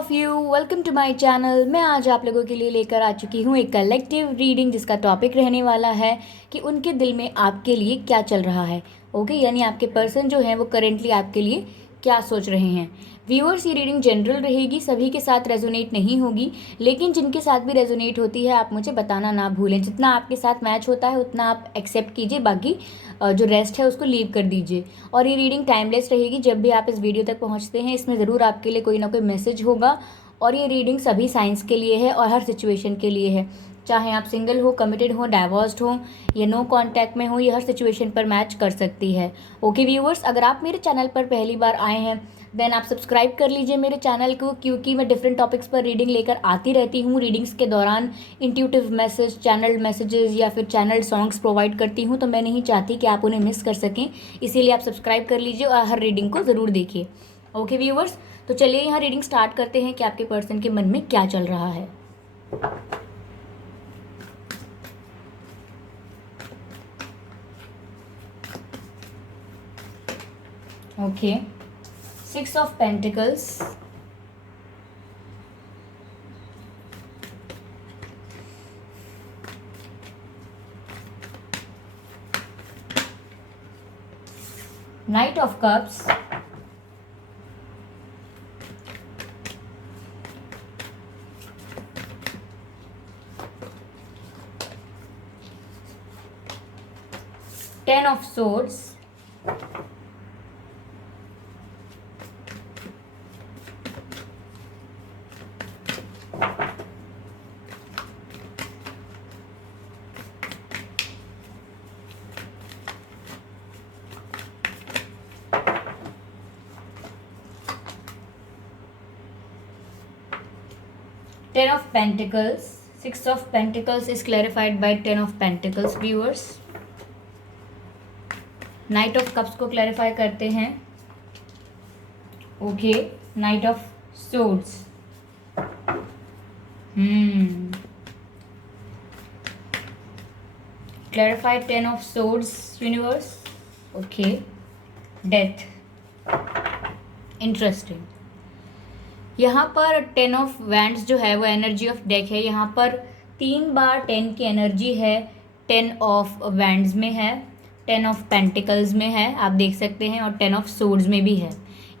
Of you, welcome to my channel. मैं आज आप लोगों के लिए लेकर आ चुकी हूँ एक कलेक्टिव रीडिंग जिसका टॉपिक रहने वाला है कि उनके दिल में आपके लिए क्या चल रहा है। ओके, यानी आपके पर्सन जो हैं वो करेंटली आपके लिए क्या सोच रहे हैं। व्यूअर्स, ये रीडिंग जनरल रहेगी, सभी के साथ रेजोनेट नहीं होगी, लेकिन जिनके साथ भी रेजोनेट होती है आप मुझे बताना ना भूलें। जितना आपके साथ मैच होता है उतना आप एक्सेप्ट कीजिए, बाकी जो रेस्ट है उसको लीव कर दीजिए। और ये रीडिंग टाइमलेस रहेगी, जब भी आप इस वीडियो तक पहुंचते हैं इसमें ज़रूर आपके लिए कोई ना कोई मैसेज होगा। और ये रीडिंग सभी साइंस के लिए है और हर सिचुएशन के लिए है, चाहे आप सिंगल हो, कमिटेड हो, डाइवोर्स्ड हो या नो कांटेक्ट में हो, ये हर सिचुएशन पर मैच कर सकती है। ओके व्यूअर्स, अगर आप मेरे चैनल पर पहली बार आए हैं देन आप सब्सक्राइब कर लीजिए मेरे चैनल को, क्योंकि मैं डिफरेंट टॉपिक्स पर रीडिंग लेकर आती रहती हूँ। रीडिंग्स के दौरान इंट्यूटिव मैसेज, चैनल मैसेजेस या फिर चैनल सॉन्ग्स प्रोवाइड करती हूँ, तो मैं नहीं चाहती कि आप उन्हें मिस कर सकें, इसीलिए आप सब्सक्राइब कर लीजिए और हर रीडिंग को ज़रूर देखिए। ओके व्यूअर्स, तो चलिए यहाँ रीडिंग स्टार्ट करते हैं कि आपके पर्सन के मन में क्या चल रहा है। Okay, 6 of Pentacles, Knight of Cups, Ten of Swords, Ten of Pentacles. 6 of Pentacles is clarified by Ten of Pentacles viewers. Knight of Cups को क्लैरिफाई करते हैं। Okay, Knight of Swords. Clarify Ten of Swords universe. Okay, Death. Interesting. यहाँ पर 10 of wands जो है वो energy of deck है। यहाँ पर 3 बार 10 की एनर्जी है, 10 ऑफ वैंड्स में है, 10 ऑफ पेंटिकल्स में है, आप देख सकते हैं, और 10 ऑफ सोर्ड्स में भी है।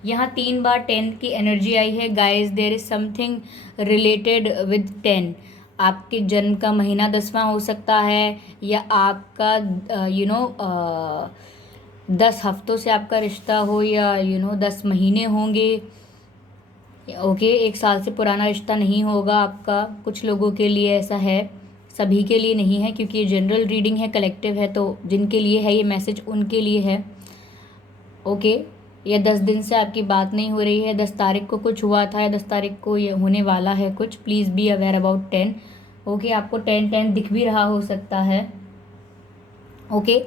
यहाँ 3 बार 10 की एनर्जी आई है। Guys, there is something related with 10। आपके जन्म का महीना 10वां हो सकता है, या आपका 10 हफ्तों से आपका रिश्ता हो, या 10 महीने होंगे। ओके, 1 साल से पुराना रिश्ता नहीं होगा आपका। कुछ लोगों के लिए ऐसा है, सभी के लिए नहीं है, क्योंकि ये जनरल रीडिंग है, कलेक्टिव है, तो जिनके लिए है ये मैसेज उनके लिए है। ओके, या 10 दिन से आपकी बात नहीं हो रही है, 10 तारीख को कुछ हुआ था या 10 तारीख को ये होने वाला है कुछ। Please be aware about 10। Okay, आपको 10 दिख भी रहा हो सकता है। ओके,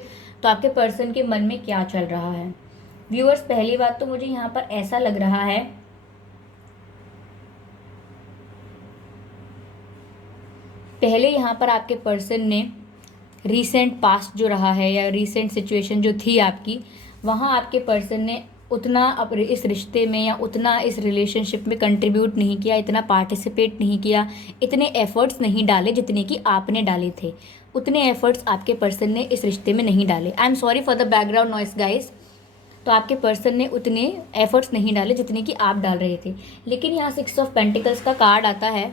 तो आपके पर्सन के मन में क्या चल रहा है व्यूअर्स। पहली बात तो मुझे यहाँ पर ऐसा लग रहा है, पहले यहाँ पर आपके पर्सन ने रीसेंट पास्ट जो रहा है या रीसेंट सिचुएशन जो थी आपकी, वहाँ आपके पर्सन ने उतना अब इस रिश्ते में या उतना इस रिलेशनशिप में कंट्रीब्यूट नहीं किया, इतना पार्टिसिपेट नहीं किया, इतने एफर्ट्स नहीं डाले जितने कि आपने डाले थे। उतने एफर्ट्स आपके पर्सन ने इस रिश्ते में नहीं डाले। आई am sorry for the background noise guys. तो आपके पर्सन ने उतने एफर्ट्स नहीं डाले जितने कि आप डाल रहे थे। लेकिन यहाँ 6 ऑफ पेंटिकल्स का कार्ड आता है।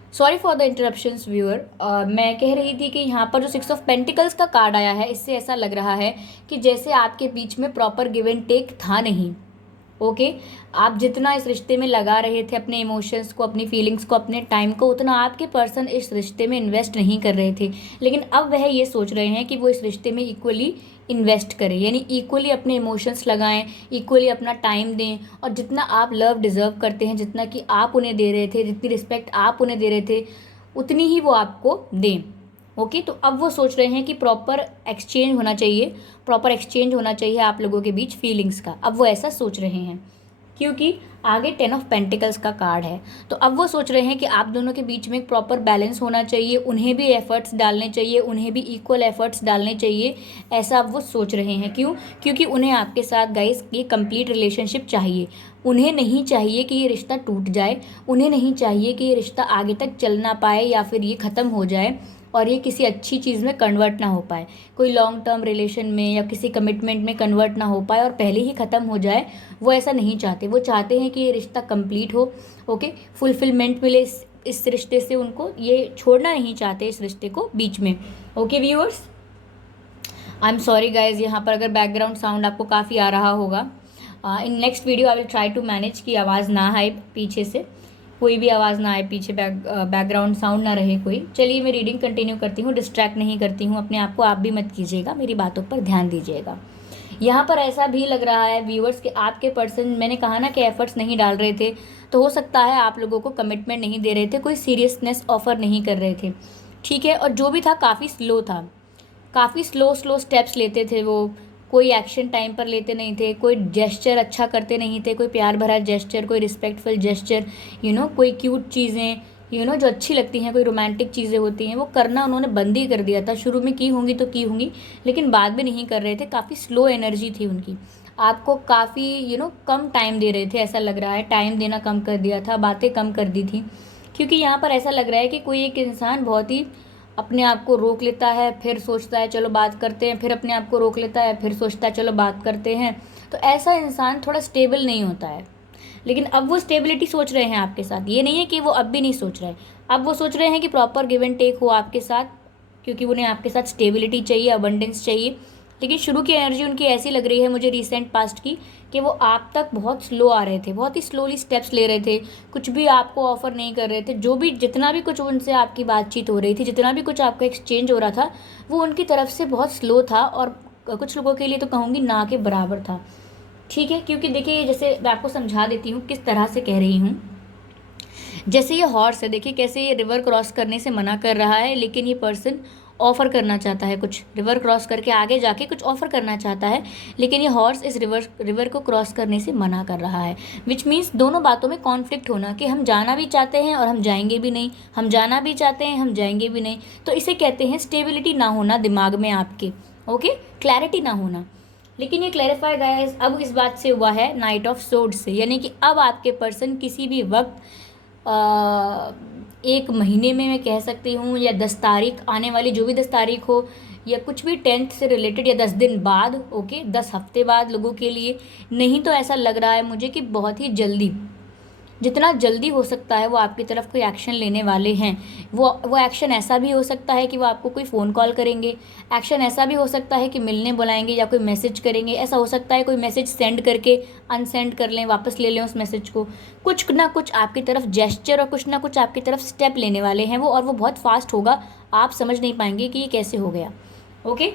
Sorry for the interruptions viewer. मैं कह रही थी कि यहाँ पर जो 6 ऑफ पेंटिकल्स का कार्ड आया है, इससे ऐसा लग रहा है कि जैसे आपके बीच में प्रॉपर गिव एंड टेक था नहीं। ओके, आप जितना इस रिश्ते में लगा रहे थे अपने इमोशंस को, अपनी फीलिंग्स को, अपने टाइम को, उतना आपके पर्सन इस रिश्ते में इन्वेस्ट नहीं कर रहे थे। लेकिन अब वह ये सोच रहे हैं कि वो इस रिश्ते में इक्वली इन्वेस्ट करें, यानी इक्वली अपने इमोशंस लगाएं, इक्वली अपना टाइम दें, और जितना आप लव डिज़र्व करते हैं, जितना कि आप उन्हें दे रहे थे, जितनी रिस्पेक्ट आप उन्हें दे रहे थे, उतनी ही वो आपको दें। ओके, तो अब वो सोच रहे हैं कि प्रॉपर एक्सचेंज होना चाहिए आप लोगों के बीच फीलिंग्स का। अब वो ऐसा सोच रहे हैं क्योंकि आगे 10 ऑफ पेंटिकल्स का कार्ड है। तो अब वो सोच रहे हैं कि आप दोनों के बीच में एक प्रॉपर बैलेंस होना चाहिए, उन्हें भी एफर्ट्स डालने चाहिए, उन्हें भी इक्वल एफर्ट्स डालने चाहिए, ऐसा अब वो सोच रहे हैं। क्यों? क्योंकि उन्हें आपके साथ गाइस ये कंप्लीट रिलेशनशिप चाहिए। उन्हें नहीं चाहिए कि ये रिश्ता टूट जाए, उन्हें नहीं चाहिए कि ये रिश्ता आगे तक चल ना पाए या फिर ये ख़त्म हो जाए और ये किसी अच्छी चीज़ में कन्वर्ट ना हो पाए, कोई लॉन्ग टर्म रिलेशन में या किसी कमिटमेंट में कन्वर्ट ना हो पाए और पहले ही ख़त्म हो जाए। वो ऐसा नहीं चाहते, वो चाहते हैं कि ये रिश्ता कंप्लीट हो, ओके, फुलफिलमेंट मिले इस रिश्ते से उनको, ये छोड़ना नहीं चाहते इस रिश्ते को बीच में। Okay viewers, I am sorry guys, यहाँ पर अगर बैकग्राउंड साउंड आपको काफ़ी आ रहा होगा। In next video I will try to manage कि आवाज़ ना आए पीछे से, कोई भी आवाज़ ना आए पीछे, बैकग्राउंड साउंड ना रहे कोई। चलिए मैं रीडिंग कंटिन्यू करती हूँ, डिस्ट्रैक्ट नहीं करती हूँ अपने आप को, आप भी मत कीजिएगा, मेरी बातों पर ध्यान दीजिएगा। यहाँ पर ऐसा भी लग रहा है व्यूअर्स कि आपके पर्सन, मैंने कहा ना कि एफर्ट्स नहीं डाल रहे थे, तो हो सकता है आप लोगों को कमिटमेंट नहीं दे रहे थे, कोई सीरियसनेस ऑफर नहीं कर रहे थे, ठीक है। और जो भी था काफ़ी स्लो था, काफ़ी स्लो स्टेप्स लेते थे वो, कोई एक्शन टाइम पर लेते नहीं थे, कोई जेस्चर अच्छा करते नहीं थे, कोई प्यार भरा जेस्चर, कोई रिस्पेक्टफुल जेस्चर, कोई क्यूट चीज़ें, जो अच्छी लगती हैं, कोई रोमांटिक चीज़ें होती हैं, वो करना उन्होंने बंद ही कर दिया था। शुरू में की होंगी तो की होंगी, लेकिन बाद में नहीं कर रहे थे, काफ़ी स्लो एनर्जी थी उनकी, आपको काफ़ी कम टाइम दे रहे थे, ऐसा लग रहा है, टाइम देना कम कर दिया था, बातें कम कर दी थी। क्योंकि यहाँ पर ऐसा लग रहा है कि कोई एक इंसान बहुत ही अपने आप को रोक लेता है, फिर सोचता है चलो बात करते हैं, फिर अपने आप को रोक लेता है, फिर सोचता है चलो बात करते हैं। तो ऐसा इंसान थोड़ा स्टेबल नहीं होता है। लेकिन अब वो स्टेबिलिटी सोच रहे हैं आपके साथ, ये नहीं है कि वो अब भी नहीं सोच रहे, अब वो सोच रहे हैं कि प्रॉपर गिव एंड टेक हो आपके साथ, क्योंकि उन्हें आपके साथ स्टेबिलिटी चाहिए, अबंडेंस चाहिए। लेकिन शुरू की एनर्जी उनकी ऐसी लग रही है मुझे रिसेंट पास्ट की, कि वो आप तक बहुत स्लो आ रहे थे, बहुत ही स्लोली स्टेप्स ले रहे थे, कुछ भी आपको ऑफ़र नहीं कर रहे थे। जो भी जितना भी कुछ उनसे आपकी बातचीत हो रही थी, जितना भी कुछ आपका एक्सचेंज हो रहा था, वो उनकी तरफ से बहुत स्लो था और कुछ लोगों के लिए तो कहूँगी ना के बराबर था, ठीक है। क्योंकि देखिए, जैसे मैं आपको समझा देती हूँ किस तरह से कह रही हूँ। जैसे ये हॉर्स है, देखिए कैसे ये रिवर क्रॉस करने से मना कर रहा है, लेकिन ये पर्सन ऑफ़र करना चाहता है कुछ, रिवर क्रॉस करके आगे जाके कुछ ऑफ़र करना चाहता है, लेकिन ये हॉर्स इस रिवर को क्रॉस करने से मना कर रहा है। विच मीन्स दोनों बातों में कॉन्फ्लिक्ट होना, कि हम जाना भी चाहते हैं और हम जाएंगे भी नहीं, हम जाना भी चाहते हैं, हम जाएंगे भी नहीं। तो इसे कहते हैं स्टेबिलिटी ना होना दिमाग में आपके, ओके, क्लैरिटी ना होना। लेकिन ये क्लैरिफाई गाइस अब इस बात से हुआ है नाइट ऑफ सोर्ड से, यानी कि अब आपके पर्सन किसी भी वक्त एक महीने में मैं कह सकती हूँ, या 10 तारीख आने वाली, जो भी 10 तारीख हो, या कुछ भी 10th से रिलेटेड, या 10 दिन बाद, ओके, 10 हफ्ते बाद लोगों के लिए, नहीं तो ऐसा लग रहा है मुझे कि बहुत ही जल्दी, जितना जल्दी हो सकता है वो आपकी तरफ कोई एक्शन लेने वाले हैं। वो एक्शन ऐसा भी हो सकता है कि वो आपको कोई फ़ोन कॉल करेंगे, एक्शन ऐसा भी हो सकता है कि मिलने बुलाएंगे या कोई मैसेज करेंगे, ऐसा हो सकता है कोई मैसेज सेंड करके अनसेंड कर लें, वापस ले लें उस मैसेज को। कुछ ना कुछ आपकी तरफ जेस्चर और कुछ ना कुछ आपकी तरफ स्टेप लेने वाले हैं वो, और वो बहुत फास्ट होगा, आप समझ नहीं पाएंगे कि ये कैसे हो गया, ओके।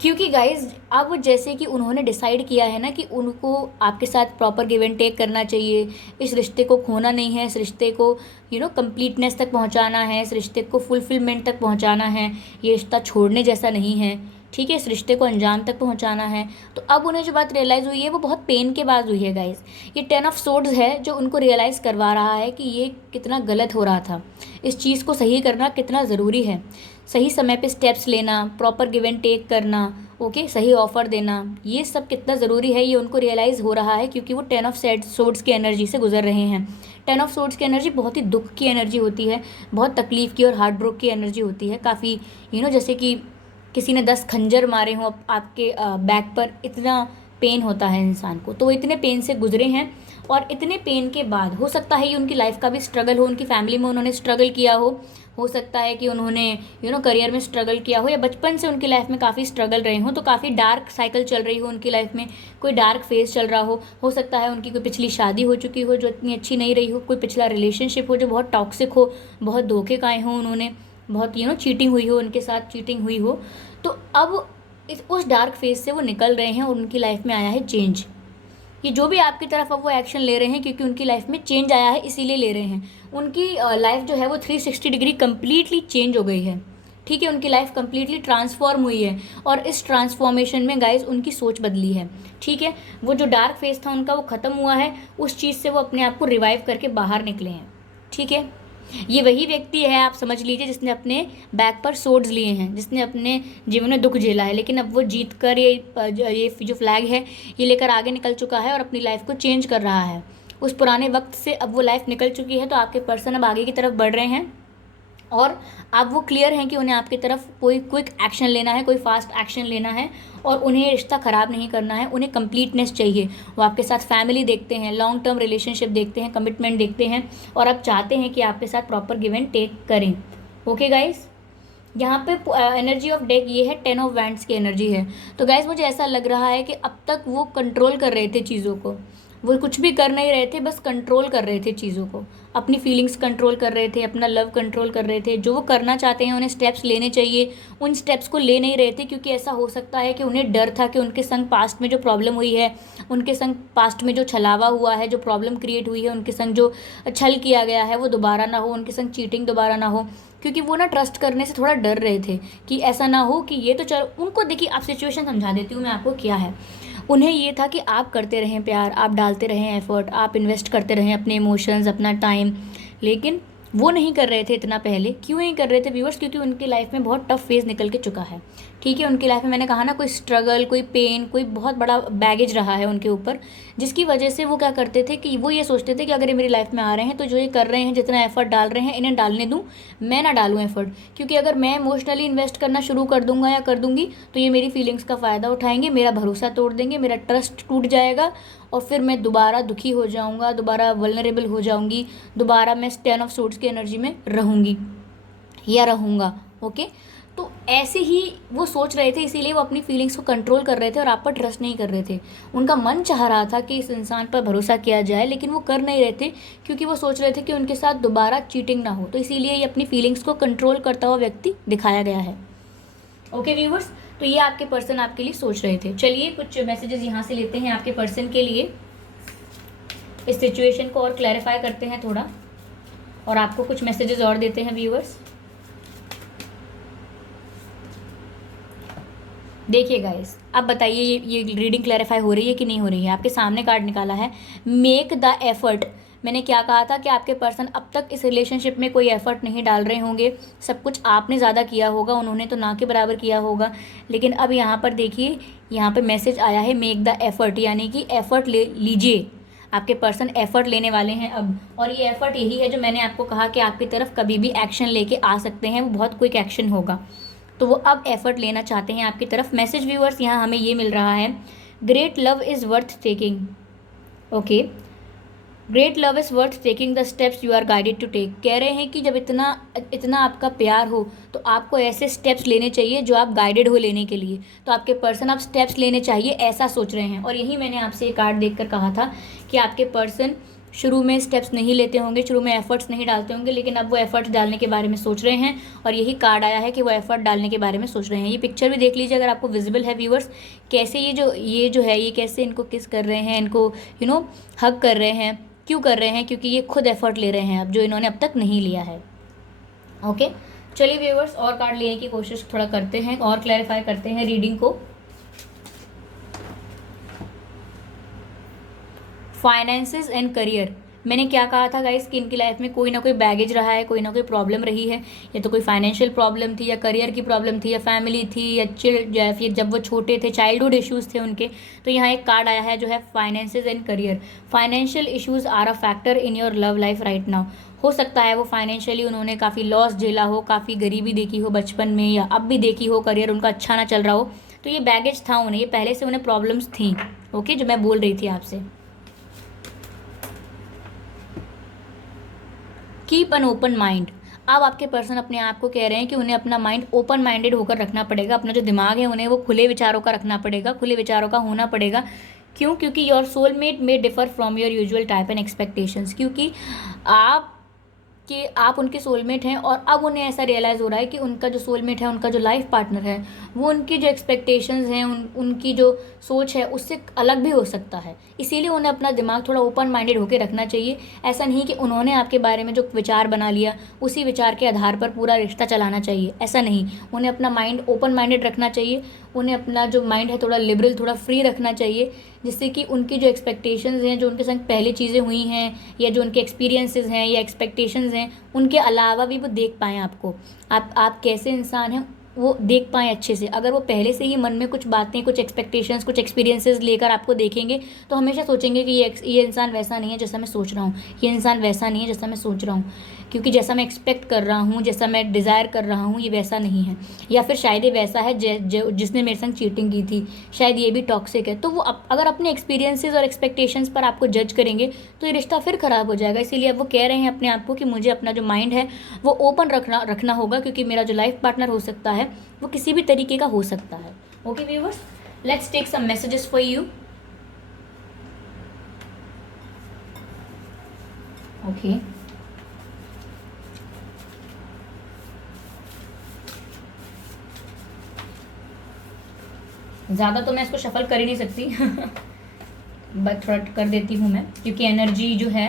क्योंकि गाइज अब जैसे कि उन्होंने डिसाइड किया है ना कि उनको आपके साथ प्रॉपर गिव एंड टेक करना चाहिए, इस रिश्ते को खोना नहीं है, इस रिश्ते को कंप्लीटनेस तक पहुंचाना है, इस रिश्ते को फुलफिलमेंट तक पहुंचाना है, ये रिश्ता छोड़ने जैसा नहीं है, ठीक है, इस रिश्ते को अंजाम तक पहुंचाना है। तो अब उन्हें जो बात रियलाइज़ हुई है वो बहुत पेन के बाद हुई है गाइज। ये 10 ऑफ सोर्ड्स है जो उनको रियलाइज़ करवा रहा है कि ये कितना गलत हो रहा था, इस चीज़ को सही करना कितना ज़रूरी है, सही समय पे स्टेप्स लेना, प्रॉपर गिव एंड टेक करना, ओके, सही ऑफ़र देना, ये सब कितना ज़रूरी है, ये उनको रियलाइज़ हो रहा है, क्योंकि वो 10 ऑफ सोर्ड्स की एनर्जी से गुजर रहे हैं। 10 ऑफ सोर्ड्स की एनर्जी बहुत ही दुख की एनर्जी होती है, बहुत तकलीफ़ की और हार्ट ब्रोक की एनर्जी होती है, काफ़ी जैसे कि किसी ने 10 खंजर मारे हों आपके बैक पर, इतना पेन होता है इंसान को। तो वो इतने पेन से गुजरे हैं, और इतने पेन के बाद हो सकता है कि उनकी लाइफ का भी स्ट्रगल हो, उनकी फैमिली में उन्होंने स्ट्रगल किया हो सकता है कि उन्होंने करियर में स्ट्रगल किया हो, या बचपन से उनकी लाइफ में काफ़ी स्ट्रगल रहे हों, तो काफ़ी डार्क साइकिल चल रही हो उनकी लाइफ में, कोई डार्क फेज चल रहा हो सकता है उनकी कोई पिछली शादी हो चुकी हो जो इतनी अच्छी नहीं रही हो, कोई पिछला रिलेशनशिप हो जो बहुत टॉक्सिक हो, बहुत धोखे खाए हों उन्होंने, बहुत चीटिंग हुई हो, उनके साथ चीटिंग हुई हो। तो अब उस डार्क फेज से वो निकल रहे हैं और उनकी लाइफ में आया है चेंज। ये जो भी आपकी तरफ अब वो एक्शन ले रहे हैं, क्योंकि उनकी लाइफ में चेंज आया है इसीलिए ले रहे हैं। उनकी लाइफ जो है वो 360 डिग्री कम्प्लीटली चेंज हो गई है, ठीक है, उनकी लाइफ कम्प्लीटली ट्रांसफॉर्म हुई है, और इस ट्रांसफॉर्मेशन में गाइज उनकी सोच बदली है, ठीक है। वो जो डार्क फेज था उनका वो ख़त्म हुआ है, उस चीज़ से वो अपने आप को रिवाइव करके बाहर निकले हैं, ठीक है। ये वही व्यक्ति है, आप समझ लीजिए, जिसने अपने बैक पर सोर्ड्स लिए हैं, जिसने अपने जीवन में दुख झेला है, लेकिन अब वो जीत कर ये जो फ्लैग है ये लेकर आगे निकल चुका है और अपनी लाइफ को चेंज कर रहा है। उस पुराने वक्त से अब वो लाइफ निकल चुकी है, तो आपके पर्सन अब आगे की तरफ बढ़ रहे हैं और अब वो क्लियर हैं कि उन्हें आपकी तरफ कोई क्विक एक्शन लेना है, कोई फास्ट एक्शन लेना है और उन्हें रिश्ता ख़राब नहीं करना है, उन्हें कंप्लीटनेस चाहिए। वो आपके साथ फैमिली देखते हैं, लॉन्ग टर्म रिलेशनशिप देखते हैं, कमिटमेंट देखते हैं और अब चाहते हैं कि आपके साथ प्रॉपर गिव एंड टेक करें। ओके गाइस, यहाँ पे एनर्जी ऑफ डेक ये है 10 ऑफ वैंड्स की एनर्जी है। तो गाइस मुझे ऐसा लग रहा है कि अब तक वो कंट्रोल कर रहे थे चीज़ों को, वो कुछ भी कर नहीं रहे थे, बस कंट्रोल कर रहे थे चीज़ों को, अपनी फीलिंग्स कंट्रोल कर रहे थे, अपना लव कंट्रोल कर रहे थे। जो वो करना चाहते हैं, उन्हें स्टेप्स लेने चाहिए, उन स्टेप्स को ले नहीं रहे थे, क्योंकि ऐसा हो सकता है कि उन्हें डर था कि उनके संग पास्ट में जो प्रॉब्लम हुई है, उनके संग पास्ट में जो छलावा हुआ है, जो प्रॉब्लम क्रिएट हुई है, उनके संग जो छल किया गया है वो दोबारा ना हो, उनके संग चीटिंग दोबारा ना हो, क्योंकि वो ना ट्रस्ट करने से थोड़ा डर रहे थे कि ऐसा ना हो कि ये तो चलो उनको, देखिए आप सिचुएशन समझा देती हूँ मैं आपको क्या है। उन्हें ये था कि आप करते रहें प्यार, आप डालते रहें एफर्ट, आप इन्वेस्ट करते रहें अपने इमोशंस, अपना टाइम, लेकिन वो नहीं कर रहे थे इतना पहले। क्यों नहीं कर रहे थे व्यूअर्स? क्योंकि उनकी लाइफ में बहुत टफ फेज़ निकल के चुका है। ठीक है, उनकी लाइफ में मैंने कहा ना, कोई स्ट्रगल, कोई पेन, कोई बहुत बड़ा बैगेज रहा है उनके ऊपर, जिसकी वजह से वो क्या करते थे कि वो ये सोचते थे कि अगर ये मेरी लाइफ में आ रहे हैं तो जो ये कर रहे हैं, जितना एफर्ट डाल रहे हैं, इन्हें डालने दूँ, मैं ना डालूँ एफर्ट, क्योंकि अगर मैं इमोशनली इन्वेस्ट करना शुरू कर दूंगा या कर दूंगी तो ये मेरी फीलिंग्स का फ़ायदा उठाएंगे, मेरा भरोसा तोड़ देंगे, मेरा ट्रस्ट टूट जाएगा और फिर मैं दोबारा दुखी हो जाऊँगा, दोबारा वल्नरेबल हो जाऊँगी, दोबारा मैं 10 ऑफ सूट्स की एनर्जी में रहूँगी या रहूँगा। ओके, तो ऐसे ही वो सोच रहे थे, इसीलिए वो अपनी फीलिंग्स को कंट्रोल कर रहे थे और आप पर ट्रस्ट नहीं कर रहे थे। उनका मन चाह रहा था कि इस इंसान पर भरोसा किया जाए, लेकिन वो कर नहीं रहे थे क्योंकि वो सोच रहे थे कि उनके साथ दोबारा चीटिंग ना हो। तो इसीलिए ये अपनी फीलिंग्स को कंट्रोल करता हुआ व्यक्ति दिखाया गया है। ओके व्यूवर्स, तो ये आपके पर्सन आपके लिए सोच रहे थे। चलिए कुछ मैसेजेस यहाँ से लेते हैं आपके पर्सन के लिए, इस सिचुएशन को और क्लैरिफाई करते हैं थोड़ा और आपको कुछ मैसेजेस और देते हैं व्यूवर्स। देखिए गाइस, अब बताइए ये रीडिंग क्लैरिफाई हो रही है कि नहीं हो रही है? आपके सामने कार्ड निकाला है मेक द एफर्ट। मैंने क्या कहा था कि आपके पर्सन अब तक इस रिलेशनशिप में कोई एफर्ट नहीं डाल रहे होंगे, सब कुछ आपने ज़्यादा किया होगा, उन्होंने तो ना के बराबर किया होगा। लेकिन अब यहाँ पर देखिए, यहाँ पे मैसेज आया है मेक द एफर्ट, यानी कि एफर्ट ले लीजिए। आपके पर्सन एफर्ट लेने वाले हैं अब, और ये एफर्ट यही है जो मैंने आपको कहा कि आपकी तरफ कभी भी एक्शन लेके आ सकते हैं, वो बहुत क्विक एक्शन होगा। तो वो अब एफर्ट लेना चाहते हैं आपकी तरफ। मैसेज व्यूअर्स यहाँ हमें ये मिल रहा है, great love is worth taking. Okay, great love is worth taking the steps you are guided to take. कह रहे हैं कि जब इतना आपका प्यार हो तो आपको ऐसे स्टेप्स लेने चाहिए जो आप गाइडेड हो लेने के लिए। तो आपके पर्सन आप स्टेप्स लेने चाहिए ऐसा सोच रहे हैं, और यही मैंने आपसे एक कार्ड देखकर कहा था कि आपके पर्सन शुरू में स्टेप्स नहीं लेते होंगे, शुरू में एफर्ट्स नहीं डालते होंगे, लेकिन अब वो एफर्ट्स डालने के बारे में सोच रहे हैं और यही कार्ड आया है कि वो एफर्ट डालने के बारे में सोच रहे हैं। ये पिक्चर भी देख लीजिए अगर आपको विजिबल है व्यूअर्स, कैसे ये जो है ये कैसे इनको किस कर रहे हैं, इनको हग कर रहे हैं। क्यों कर रहे हैं? क्योंकि ये खुद एफर्ट ले रहे हैं अब, जो इन्होंने अब तक नहीं लिया है। ओके, चलिए व्यूअर्स और कार्ड लेने की कोशिश थोड़ा करते हैं और क्लैरिफाई करते हैं रीडिंग को। Finances and career. मैंने क्या कहा था गाइस कि इनकी लाइफ में कोई ना कोई बैगेज रहा है, कोई ना कोई प्रॉब्लम रही है, या तो कोई फाइनेंशियल प्रॉब्लम थी, या करियर की प्रॉब्लम थी, या फैमिली थी, या फिर जब वो छोटे थे चाइल्डहुड इश्यूज़ थे उनके। तो यहाँ एक कार्ड आया है जो है finances and career. Financial issues are a factor in your love life right now. हो सकता है वो फाइनेंशियली उन्होंने काफ़ी लॉस झेला हो, काफ़ी गरीबी देखी हो बचपन में, या अब भी देखी हो, करियर उनका अच्छा ना चल रहा हो, तो ये बैगेज था उन्हें, ये पहले से उन्हें प्रॉब्लम्स थी। ओके, जो मैं बोल रही थी आपसे। Keep an open mind. अब आपके पर्सन अपने आप को कह रहे हैं कि उन्हें अपना माइंड ओपन माइंडेड होकर रखना पड़ेगा, अपना जो दिमाग है उन्हें वो खुले विचारों का रखना पड़ेगा, खुले विचारों का होना पड़ेगा। क्यों? क्योंकि your soulmate may differ from your usual type and expectations. क्योंकि आप उनके सोलमेट हैं और अब उन्हें ऐसा रियलाइज़ हो रहा है कि उनका जो सोलमेट है, उनका जो लाइफ पार्टनर है, वो उनकी जो एक्सपेक्टेशंस हैं, उनकी जो सोच है उससे अलग भी हो सकता है। इसीलिए उन्हें अपना दिमाग थोड़ा ओपन माइंडेड होकर रखना चाहिए। ऐसा नहीं कि उन्होंने आपके बारे में जो विचार बना लिया उसी विचार के आधार पर पूरा रिश्ता चलाना चाहिए, ऐसा नहीं। उन्हें अपना माइंड ओपन माइंडेड रखना चाहिए, उन्हें अपना जो माइंड है थोड़ा लिबरल, थोड़ा फ्री रखना चाहिए, जिससे कि उनकी जो एक्सपेक्टेशंस हैं, जो उनके संग पहले चीज़ें हुई हैं या जो उनके एक्सपीरियंसेस हैं या एक्सपेक्टेशंस हैं, उनके अलावा भी वो देख पाएँ आपको, आप कैसे इंसान हैं वो देख पाएँ अच्छे से। अगर वो पहले से ही मन में कुछ बातें, कुछ एक्सपेक्टेशंस, कुछ एक्सपीरियंसेस लेकर आपको देखेंगे तो हमेशा सोचेंगे कि ये इंसान वैसा नहीं है जैसा मैं सोच रहा हूँ, ये इंसान वैसा नहीं है जैसा मैं सोच रहा हूँ, क्योंकि जैसा मैं एक्सपेक्ट कर रहा हूँ, जैसा मैं डिज़ायर कर रहा हूँ, ये वैसा नहीं है। या फिर शायद ये वैसा है जिसने मेरे संग चीटिंग की थी, शायद ये भी टॉक्सिक है। तो वो अगर अपने एक्सपीरियंसेस और एक्सपेक्टेशंस पर आपको जज करेंगे तो ये रिश्ता फिर ख़राब हो जाएगा। इसीलिए अब वो कह रहे हैं अपने आप को कि मुझे अपना जो माइंड है वो ओपन रखना होगा, क्योंकि मेरा जो लाइफ पार्टनर हो सकता है वो किसी भी तरीके का हो सकता है। Okay viewers, let's take some messages for you. Okay, ज़्यादा तो मैं इसको शफल कर ही नहीं सकती बट थोड़ा कर देती हूँ मैं, क्योंकि एनर्जी जो है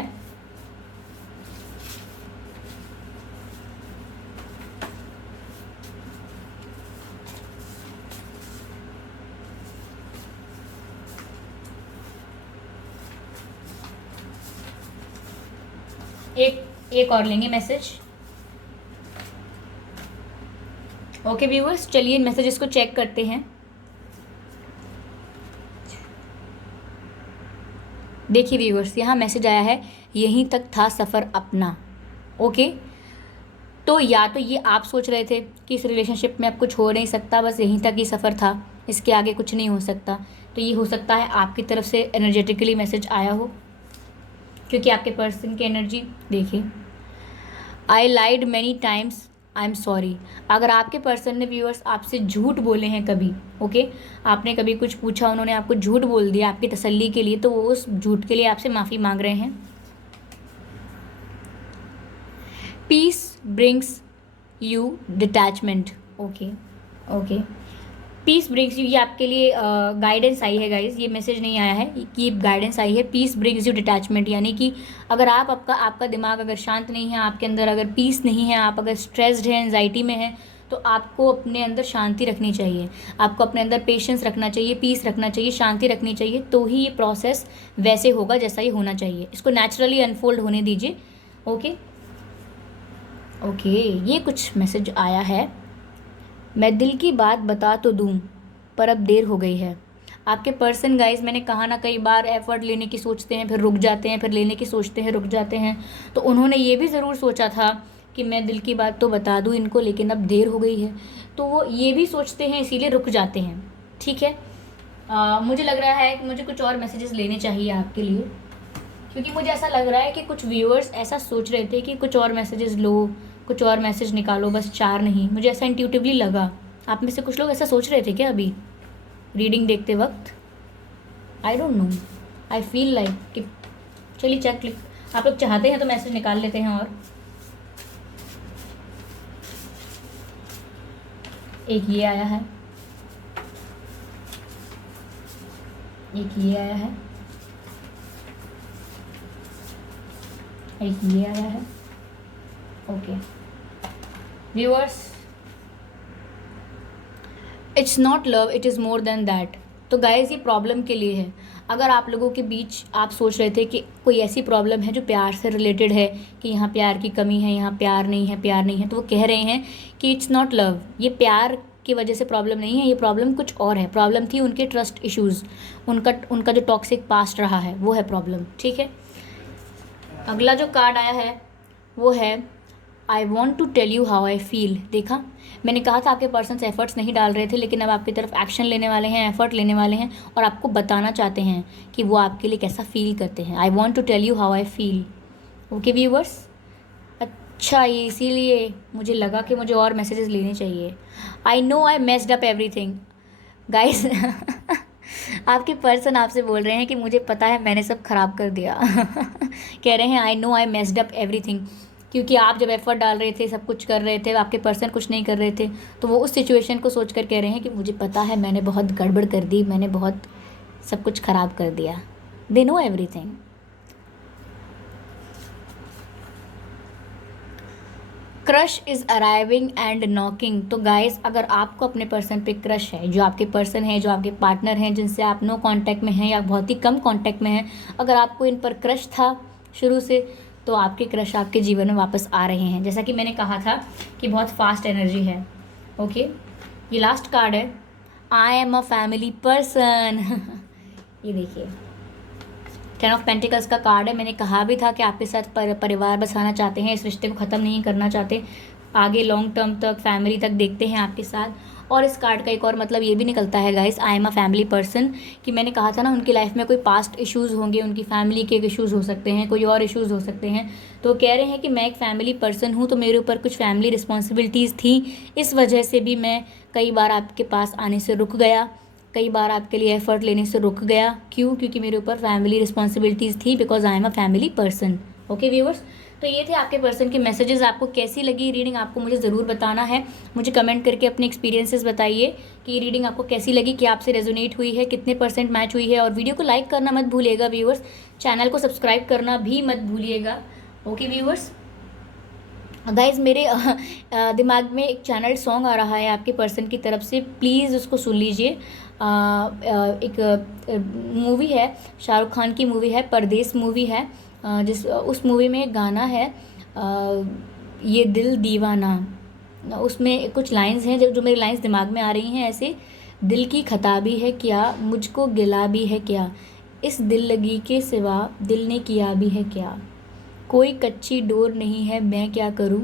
एक और लेंगे मैसेज। ओके व्यूअर्स, चलिए इन मैसेजेस को चेक करते हैं। देखिए व्यूअर्स, यहाँ मैसेज आया है, यहीं तक था सफ़र अपना। ओके, तो या तो ये आप सोच रहे थे कि इस रिलेशनशिप में अब कुछ हो नहीं सकता, बस यहीं तक ही सफ़र था, इसके आगे कुछ नहीं हो सकता। तो ये हो सकता है आपकी तरफ से एनर्जेटिकली मैसेज आया हो, क्योंकि आपके पर्सन की एनर्जी देखिए, I lied many times, I am sorry. अगर आपके पर्सन ने व्यूअर्स आपसे झूठ बोले हैं कभी, ओके, आपने कभी कुछ पूछा, उन्होंने आपको झूठ बोल दिया आपकी तसल्ली के लिए, तो वो उस झूठ के लिए आपसे माफ़ी मांग रहे हैं। Peace brings you detachment. Okay okay, peace brings you, ये आपके लिए गाइडेंस आई है गाइज, ये मैसेज नहीं आया है कि गाइडेंस आई है। पीस ब्रिंग्स यू डिटैचमेंट, यानी कि अगर आपका दिमाग अगर शांत नहीं है, आपके अंदर अगर पीस नहीं है, आप अगर स्ट्रेस्ड हैं, एंजाइटी में हैं, तो आपको अपने अंदर शांति रखनी चाहिए, आपको अपने अंदर पेशेंस रखना चाहिए, पीस रखना चाहिए, शांति रखनी चाहिए, तो ही ये प्रोसेस वैसे होगा जैसा ये होना चाहिए। इसको नेचुरली अनफोल्ड होने दीजिए। ओके ओके, ये कुछ मैसेज आया है, मैं दिल की बात बता तो दूँ पर अब देर हो गई है। आपके पर्सन गाइस, मैंने कहा ना कई बार, एफर्ट लेने की सोचते हैं फिर रुक जाते हैं, फिर लेने की सोचते हैं रुक जाते हैं। तो उन्होंने ये भी ज़रूर सोचा था कि मैं दिल की बात तो बता दूँ इनको, लेकिन अब देर हो गई है, तो वो ये भी सोचते हैं, इसीलिए रुक जाते हैं। ठीक है, मुझे लग रहा है कि मुझे कुछ और मैसेजेस लेने चाहिए आपके लिए, क्योंकि मुझे ऐसा लग रहा है कि कुछ व्यूअर्स ऐसा सोच रहे थे कि कुछ और मैसेजेस लो, कुछ और मैसेज निकालो, बस 4 नहीं। मुझे ऐसा इंट्यूटिवली लगा। आप में से कुछ लोग ऐसा सोच रहे थे क्या अभी रीडिंग देखते वक्त? I don't know, I feel like कि चलिए चेक, आप लोग चाहते हैं तो मैसेज निकाल लेते हैं। और एक ये आया है, एक ये आया है, एक ये आया है। Okay viewers, it's not love, it is more than that. तो गाइस, ये प्रॉब्लम के लिए है। अगर आप लोगों के बीच आप सोच रहे थे कि कोई ऐसी प्रॉब्लम है जो प्यार से रिलेटेड है, कि यहाँ प्यार की कमी है, यहाँ प्यार नहीं है, प्यार नहीं है, तो वो कह रहे हैं कि इट्स नॉट लव, ये प्यार की वजह से प्रॉब्लम नहीं है, ये प्रॉब्लम कुछ और है। प्रॉब्लम थी उनके ट्रस्ट इश्यूज़, उनका जो टॉक्सिक पास्ट रहा है वो है प्रॉब्लम। ठीक है, अगला जो कार्ड आया है वो है I want to tell you how I feel. देखा, मैंने कहा था आपके पर्सन्स एफर्ट्स नहीं डाल रहे थे, लेकिन अब आपकी तरफ एक्शन लेने वाले हैं, एफर्ट लेने वाले हैं, और आपको बताना चाहते हैं कि वो आपके लिए कैसा फील करते हैं। I want to tell you how I feel. Okay viewers, अच्छा, ये इसीलिए मुझे लगा कि मुझे और मैसेजेस लेने चाहिए। I know I messed up everything. Guys आपके पर्सन आपसे बोल रहे हैं कि मुझे पता है मैंने सब ख़राब कर दिया कह रहे हैं I know I messed up everything, क्योंकि आप जब एफर्ट डाल रहे थे, सब कुछ कर रहे थे, आपके पर्सन कुछ नहीं कर रहे थे, तो वो उस सिचुएशन को सोच कर कह रहे हैं कि मुझे पता है मैंने बहुत गड़बड़ कर दी, मैंने बहुत सब कुछ ख़राब कर दिया। They know everything. Crush is arriving and knocking. तो गाइस, अगर आपको अपने पर्सन पे क्रश है, जो आपके पर्सन है, जो आपके पार्टनर हैं, जिनसे आप नो कांटेक्ट में हैं या बहुत ही कम कांटेक्ट में हैं, अगर आपको इन पर क्रश था शुरू से, तो आपके क्रश आपके जीवन में वापस आ रहे हैं। जैसा कि मैंने कहा था कि बहुत फास्ट एनर्जी है। ओके, ये लास्ट कार्ड है, I am a family person. ये देखिए, 10 ऑफ पेंटिकल्स का कार्ड है। मैंने कहा भी था कि आपके साथ परिवार बसाना चाहते हैं, इस रिश्ते को ख़त्म नहीं करना चाहते, आगे लॉन्ग टर्म तक फैमिली तक देखते हैं आपके साथ। और इस कार्ड का एक और मतलब ये भी निकलता है guys, I am a family person, कि मैंने कहा था ना उनकी लाइफ में कोई पास्ट इश्यूज़ होंगे, उनकी फैमिली के इश्यूज़ हो सकते हैं, कोई और इश्यूज़ हो सकते हैं। तो कह रहे हैं कि मैं एक फैमिली पर्सन हूँ, तो मेरे ऊपर कुछ फैमिली रिस्पॉन्सिबिलिटीज़ थी, इस वजह से भी मैं कई बार आपके पास आने से रुक गया, कई बार आपके लिए एफर्ट लेने से रुक गया। क्यों? क्योंकि मेरे ऊपर फैमिली रिस्पॉन्सिबिलिटीज़ थी, because I am a family person. Okay viewers, तो ये थे आपके पर्सन के मैसेजेस। आपको कैसी लगी रीडिंग, आपको मुझे ज़रूर बताना है। मुझे कमेंट करके अपने एक्सपीरियंसेस बताइए कि रीडिंग आपको कैसी लगी, कि आपसे रेजोनेट हुई है, कितने % मैच हुई है। और वीडियो को लाइक करना मत भूलिएगा व्यूअर्स, चैनल को सब्सक्राइब करना भी मत भूलिएगा। ओके व्यूअर्स, गाइज मेरे दिमाग में एक चैनल सॉन्ग आ रहा है आपके पर्सन की तरफ से, प्लीज़ उसको सुन लीजिए। एक मूवी है, शाहरुख खान की मूवी है, परदेस मूवी है, जिस उस मूवी में एक गाना है, ये दिल दीवाना। उसमें कुछ लाइंस हैं जो मेरी लाइंस दिमाग में आ रही हैं ऐसे, दिल की खता भी है क्या, मुझको गिला भी है क्या, इस दिल लगी के सिवा दिल ने किया भी है क्या, कोई कच्ची डोर नहीं है मैं क्या करूं,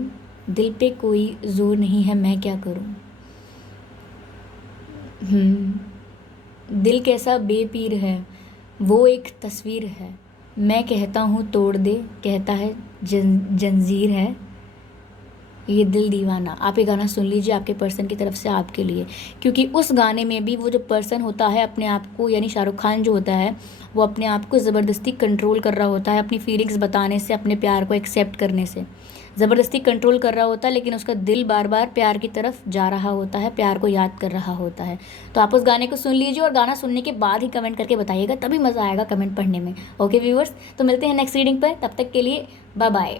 दिल पे कोई जोर नहीं है मैं क्या करूं। दिल कैसा बेपीर है, वो एक तस्वीर है, मैं कहता हूँ तोड़ दे, कहता है जंजीर है, ये दिल दीवाना। आप ये गाना सुन लीजिए आपके पर्सन की तरफ से आपके लिए, क्योंकि उस गाने में भी वो जो पर्सन होता है अपने आप को, यानी शाहरुख खान जो होता है, वो अपने आप को ज़बरदस्ती कंट्रोल कर रहा होता है, अपनी फीलिंग्स बताने से, अपने प्यार को एक्सेप्ट करने से ज़बरदस्ती कंट्रोल कर रहा होता है, लेकिन उसका दिल बार बार प्यार की तरफ जा रहा होता है, प्यार को याद कर रहा होता है। तो आप उस गाने को सुन लीजिए और गाना सुनने के बाद ही कमेंट करके बताइएगा, तभी मज़ा आएगा कमेंट पढ़ने में। ओके व्यूअर्स, तो मिलते हैं नेक्स्ट रीडिंग पर, तब तक के लिए बाय बाय।